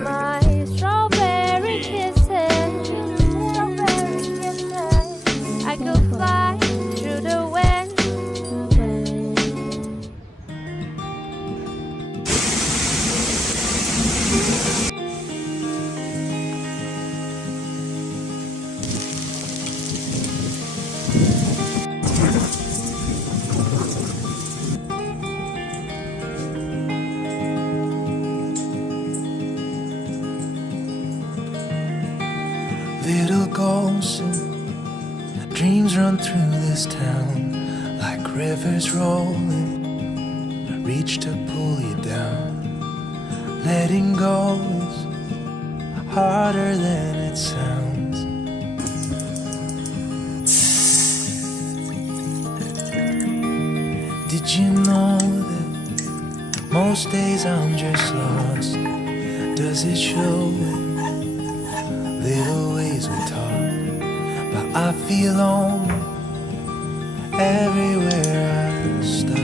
My strawberry kisses, I could fly through the wind. Little ghosts and dreams run through this town like rivers rolling, reach to pull you down. Letting go is harder than it sounds. Did you know that most days I'm just lost? Does it show it? Little ways we talk, but I feel lonely everywhere I stop.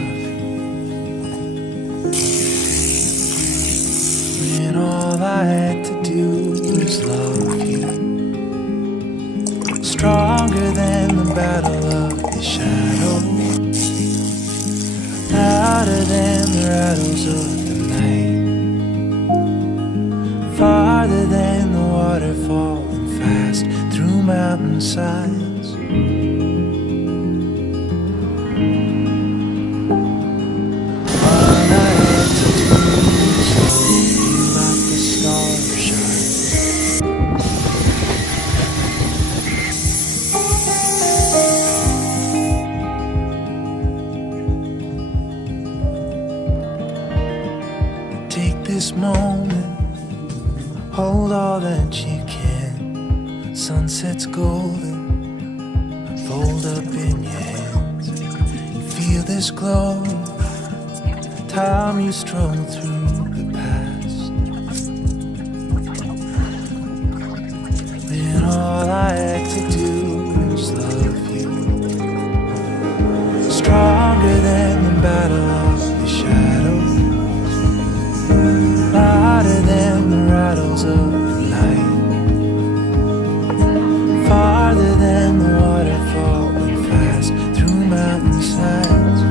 When all I had to do was love you, stronger than the battle of the shadows, louder than the rattles of the night, farther than the waterfall fast through mountainsides. All I had to do was hold you like the stars shine. Take this moment, hold all that you can. Sunset's golden, fold up in your hands. You feel this glow, time you stroll through the past. When all I had to do was love you, stronger than the battle of the shadows, louder than the rattles of the night, farther than the water falling fast through mountainsides.